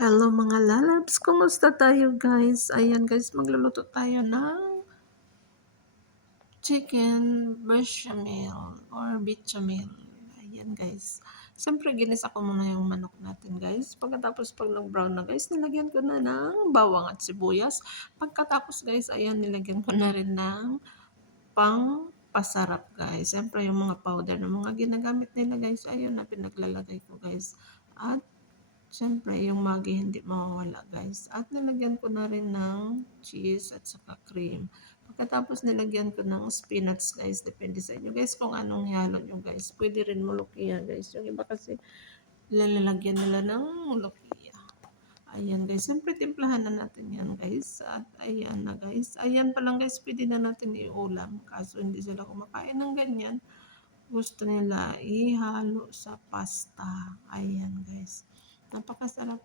Hello mga lalabs, kumusta tayo guys? Ayan guys, magluluto tayo ng chicken bechamel or bechamel. Ayan guys. Siyempre ginisa ko muna yung manok natin guys. Pagkatapos pag nag-brown na guys, nilagyan ko na ng bawang at sibuyas. Pagkatapos guys, ayan nilagyan ko na rin ng pang pasarap guys. Siyempre yung mga powder na mga ginagamit nila guys, ayun na pinaglalagay ko guys. At siyempre yung Maggi hindi mawawala guys. At nilagyan ko na rin ng cheese at saka cream. Pagkatapos nilagyan ko ng spinach guys. Depende sa inyo guys kung anong ihalo nyo guys. Pwede rin mulukia guys. Yung iba kasi lalagyan nila ng mulukia. Ayan guys. Siyempre timplahan na natin yan guys. At ayan na guys. Ayan pa lang guys. Pwede na natin iulam. Kaso hindi sila kumakain ng ganyan. Gusto nila ihalo sa pasta. Ayan guys. Napakasarap.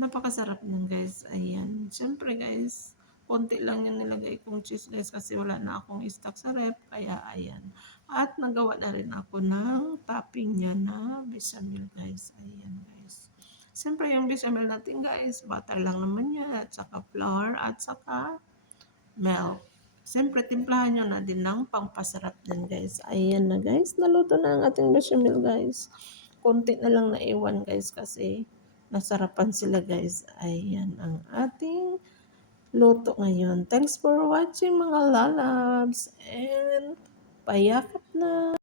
Napakasarap nun guys. Ayan. Siyempre guys, konti lang yung nilagay kong cheese guys kasi wala na akong stock sa rep. Kaya ayan. At nagawa na rin ako ng topping niya na bechamel guys. Ayan guys. Siyempre yung bechamel natin guys, butter lang naman yan. At saka flour at saka milk. Siyempre, timplahan nyo na din ng pangpasarap din guys. Ayan na guys. Naluto na ang ating bechamel guys. Konti na lang naiwan guys kasi nasarapan sila guys. Ayan ang ating luto ngayon. Thanks for watching mga lalabs. And payakap na.